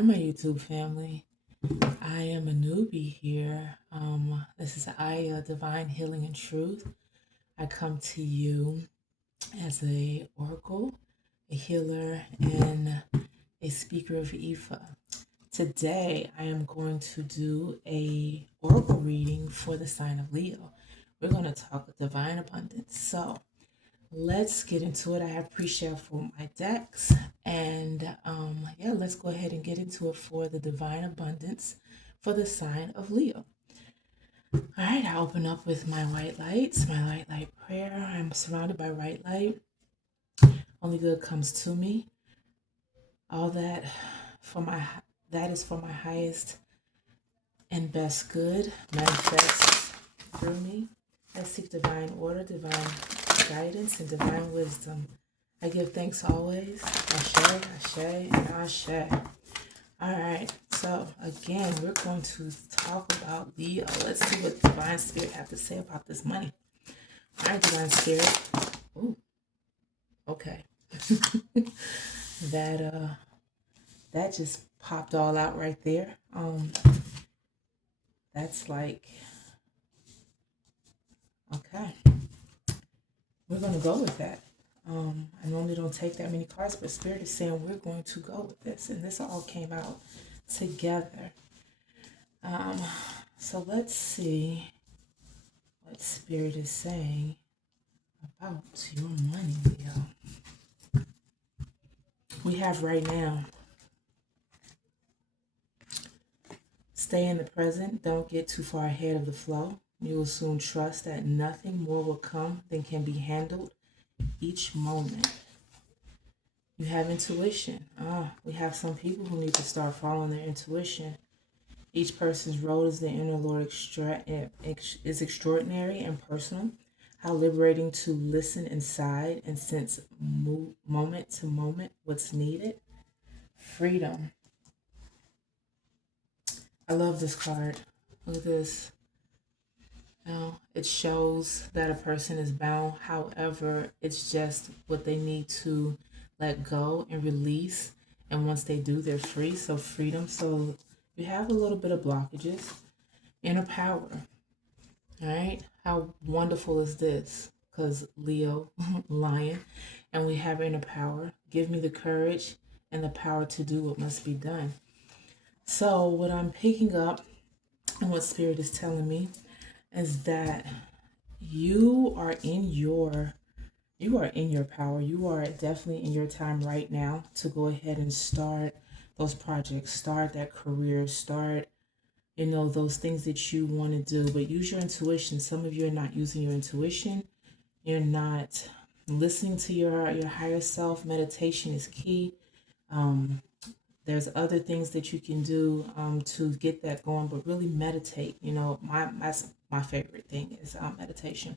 Hi, my YouTube family. I am a newbie here. This is Aya, Divine Healing and Truth. I come to you as a oracle, a healer, and a speaker of Ifa. Today, I am going to do a oracle reading for the sign of Leo. We're going to talk divine abundance. So, let's get into it. I have pre-shuffled for my decks, and yeah, let's go ahead and get into it for the divine abundance for the sign of Leo. All right, I open up with my white lights, my white light prayer. I'm surrounded by white light. Only good comes to me. All that for my that is for my highest and best good manifests through me. I seek divine order, divine guidance, and divine wisdom. I give thanks always. Ashe, Ashe, and Ashe. All right, so again, we're going to talk about Leo. Let's see what Divine Spirit have to say about this money. All right, Divine Spirit. Ooh, okay. that that just popped all out right there. That's like, okay, we're gonna go with that. I normally don't take that many cards, but Spirit is saying we're going to go with this, and this all came out together. So let's see what Spirit is saying about your money, Leo. We have right now, stay in the present, don't get too far ahead of the flow. You will soon trust that nothing more will come than can be handled each moment. You have intuition. We have some people who need to start following their intuition. Each person's role as the inner Lord is extraordinary and personal. How liberating to listen inside and sense moment to moment what's needed. Freedom. I love this card. Look at this. It shows that a person is bound. However, it's just what they need to let go and release. And once they do, they're free. So freedom. So you have a little bit of blockages. Inner power. All right. How wonderful is this? Because Leo, lion, and we have inner power. Give me the courage and the power to do what must be done. So what I'm picking up and what Spirit is telling me is that you are in your power. You are definitely in your time right now to go ahead and start those projects, start that career, start those things that you want to do, but use your intuition. Some of you are not using your intuition. You're not listening to your higher self. Meditation is key. There's other things that you can do to get that going, but really meditate. My favorite thing is meditation.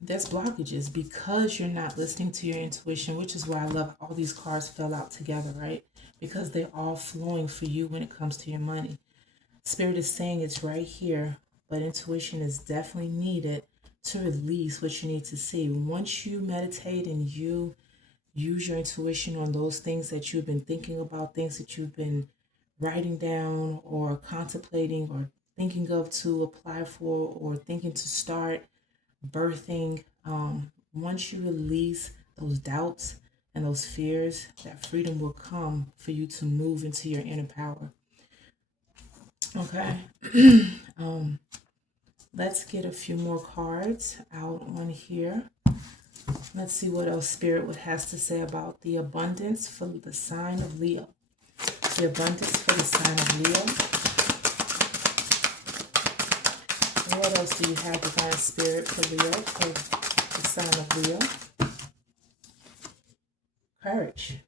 There's blockages because you're not listening to your intuition, which is why I love all these cards fell out together, right? Because they're all flowing for you when it comes to your money. Spirit is saying it's right here, but intuition is definitely needed to release what you need to see. Once you meditate and you use your intuition on those things that you've been thinking about, things that you've been writing down or contemplating or thinking of to apply for or thinking to start birthing, once you release those doubts and those fears, that freedom will come for you to move into your inner power. Okay. Let's get a few more cards out on here. Let's see what else Spirit has to say about the abundance for the sign of Leo. The abundance for the sign of Leo. What else do you have, Divine Spirit, for Leo, for the sign of Leo? Courage.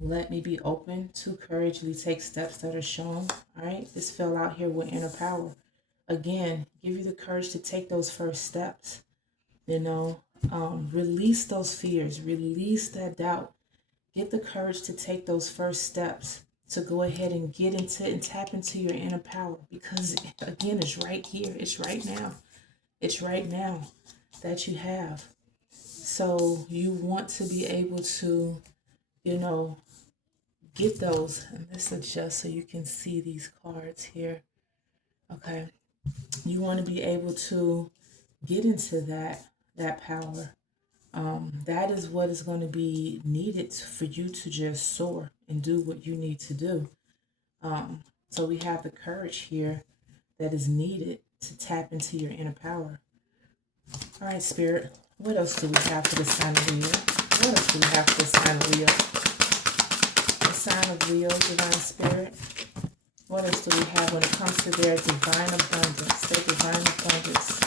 Let me be open to courageously take steps that are shown. All right, this fell out here with inner power. Again, give you the courage to take those first steps. Release those fears, release that doubt. Get the courage to take those first steps to go ahead and get into and tap into your inner power, because again, it's right here. It's right now. It's right now that you have. So you want to be able to, get those. And let's adjust so you can see these cards here. Okay. You want to be able to get into that power. That is what is going to be needed for you to just soar and do what you need to do. So we have the courage here that is needed to tap into your inner power. All right, Spirit, what else do we have for the sign of Leo? What else do we have for the sign of Leo? The sign of Leo, Divine Spirit. What else do we have when it comes to their divine abundance? Their divine abundance.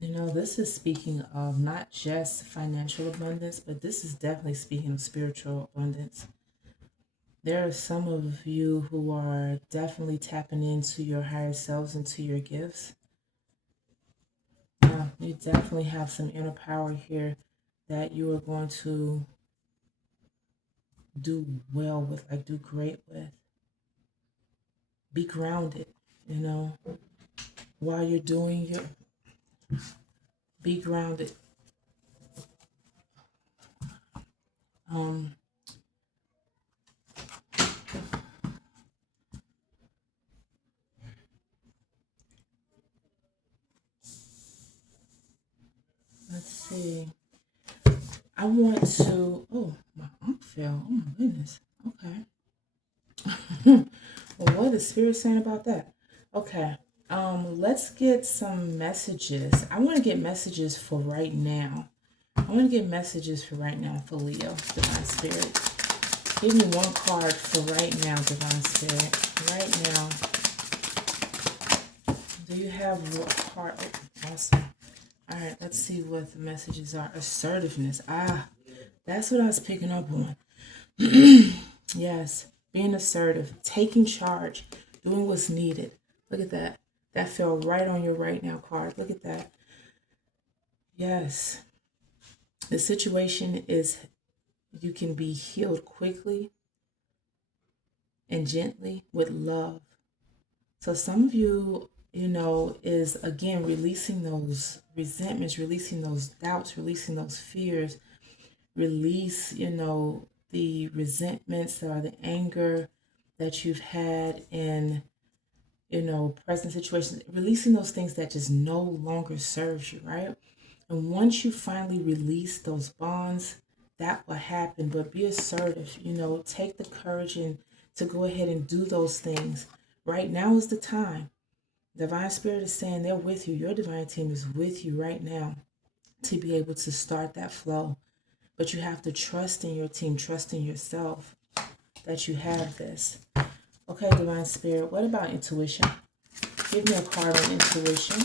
You know, this is speaking of not just financial abundance, but this is definitely speaking of spiritual abundance. There are some of you who are definitely tapping into your higher selves, into your gifts. You definitely have some inner power here that you are going to do well with, like do great with. Be grounded, you know, while you're doing your, be grounded. Let's see. I want to, oh, my arm fell. Oh my goodness. Okay. Well, what is Spirit saying about that? Okay. Let's get some messages. I want to get messages for right now. I want to get messages for right now for Leo, Divine Spirit. Give me one card for right now, Divine Spirit. Right now. Do you have what card? Oh, awesome. All right, let's see what the messages are. Assertiveness. That's what I was picking up on. Yes, being assertive, taking charge, doing what's needed. Look at that. That fell right on your right now card. Look at that. Yes. The situation is you can be healed quickly and gently with love. So some of you, you know, is again releasing those resentments, releasing those doubts, releasing those fears, release, you know, the resentments or the anger that you've had in, you know, present situations, releasing those things that just no longer serves you, right? And once you finally release those bonds, that will happen. But be assertive, you know, take the courage and to go ahead and do those things. Right now is the time. Divine Spirit is saying they're with you. Your divine team is with you right now to be able to start that flow. But you have to trust in your team, trust in yourself that you have this. Okay, Divine Spirit, what about intuition? Give me a card on intuition.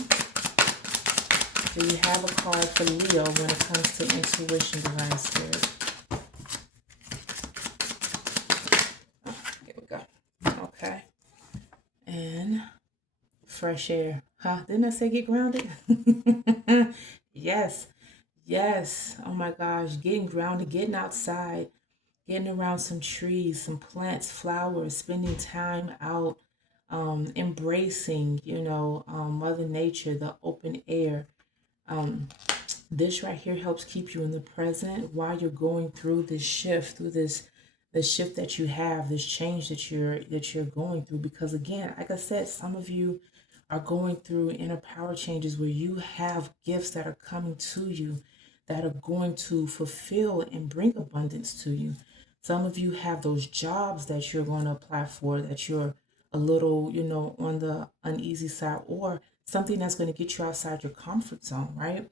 Do you have a card for Leo when it comes to intuition, Divine Spirit? Oh, here we go. Okay. And fresh air. Huh? Didn't I say get grounded? Yes. Yes. Oh my gosh. Getting grounded, getting outside, getting around some trees, some plants, flowers, spending time out, embracing, you know, Mother Nature, the open air. This right here helps keep you in the present while you're going through this shift, through the shift that you have, this change that you're going through. Because again, like I said, some of you are going through inner power changes where you have gifts that are coming to you that are going to fulfill and bring abundance to you. Some of you have those jobs that you're going to apply for that you're a little, you know, on the uneasy side, or something that's going to get you outside your comfort zone, right?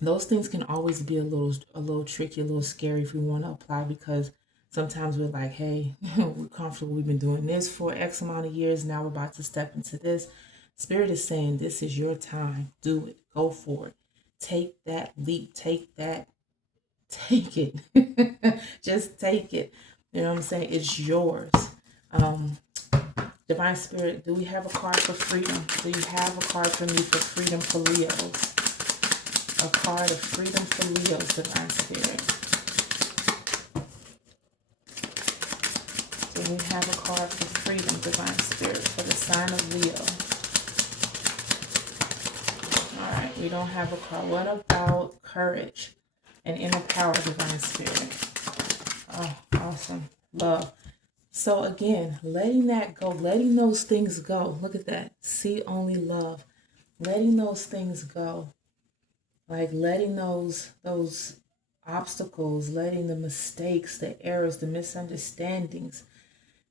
Those things can always be a little tricky, a little scary if we want to apply, because sometimes we're like, hey, we're comfortable. We've been doing this for X amount of years. Now we're about to step into this. Spirit is saying, this is your time. Do it. Go for it. Take that leap. Take it. Just take it. You know what I'm saying? It's yours. Divine Spirit, do we have a card for freedom? Do you have a card for me for freedom for Leos? A card of freedom for Leos, Divine Spirit. Do we have a card for freedom, Divine Spirit, for the sign of Leo? All right. We don't have a card. What about courage and inner power, divine spirit? Oh, awesome. Love. So again, letting that go, letting those things go. Look at that. See only love. Letting those things go. Like letting those obstacles, letting the mistakes, the errors, the misunderstandings,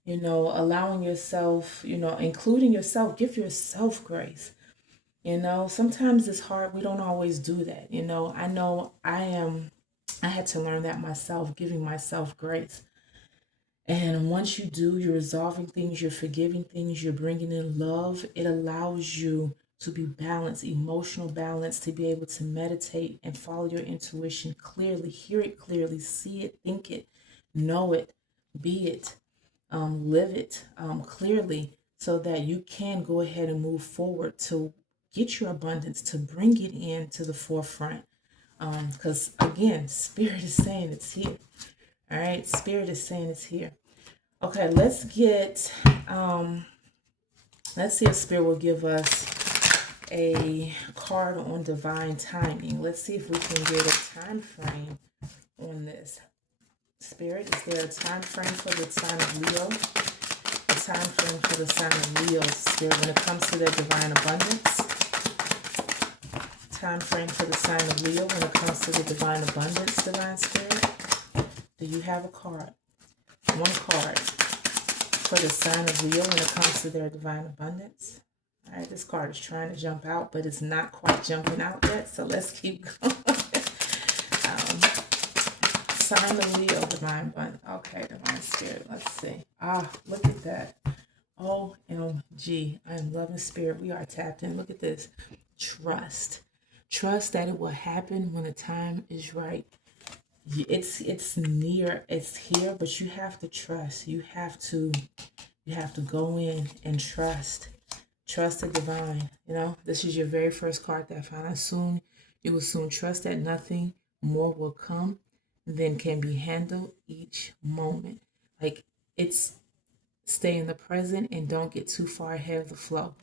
allowing yourself, including yourself, give yourself grace. Sometimes it's hard. We don't always do that. I know I had to learn that myself, giving myself grace. And once you do, you're resolving things, you're forgiving things, you're bringing in love. It allows you to be balanced, emotional balance, to be able to meditate and follow your intuition clearly, hear it clearly, see it, think it, know it, be it, live it clearly, so that you can go ahead and move forward to get your abundance, to bring it into the forefront. Because again, Spirit is saying it's here. All right, Spirit is saying it's here. Okay, let's see if Spirit will give us a card on divine timing. Let's see if we can get a time frame on this. Spirit, is there a time frame for the sign of Leo? A time frame for the sign of Leo, Spirit, when it comes to their divine abundance. Time frame for the sign of Leo when it comes to the divine abundance, divine Spirit. Do you have a card? One card for the sign of Leo when it comes to their divine abundance. All right, this card is trying to jump out, but it's not quite jumping out yet, so let's keep going. Sign of Leo, divine abundance. Okay, divine spirit, let's see. Look at that. OMG, I am loving spirit. We are tapped in. Look at this. Trust. Trust that it will happen when the time is right. It's near, it's here, but you have to trust. You have to go in and trust the divine. This is your very first card that I found. You will soon trust that nothing more will come than can be handled each moment. Like, it's stay in the present and don't get too far ahead of the flow.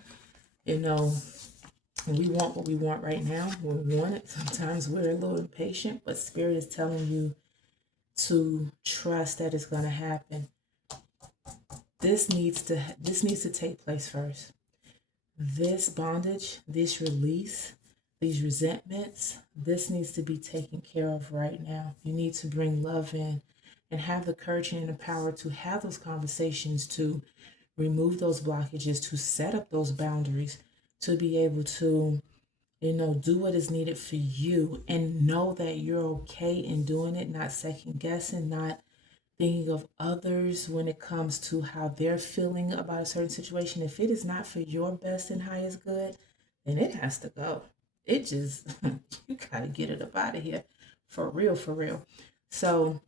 We want what we want right now when we want it. Sometimes we're a little impatient, but Spirit is telling you to trust that it's going to happen. This needs to take place first. This bondage, this release, these resentments, this needs to be taken care of right now. You need to bring love in and have the courage and the power to have those conversations, to remove those blockages, to set up those boundaries, to be able to, do what is needed for you and know that you're okay in doing it, not second guessing, not thinking of others when it comes to how they're feeling about a certain situation. If it is not for your best and highest good, then it has to go. It just, you gotta get it up out of here. For real, for real. So,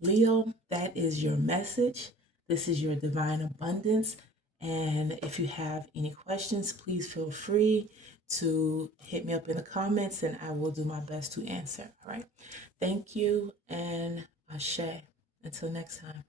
Leo, that is your message. This is your divine abundance. And if you have any questions, please feel free to hit me up in the comments and I will do my best to answer. All right. Thank you and Ashe. Until next time.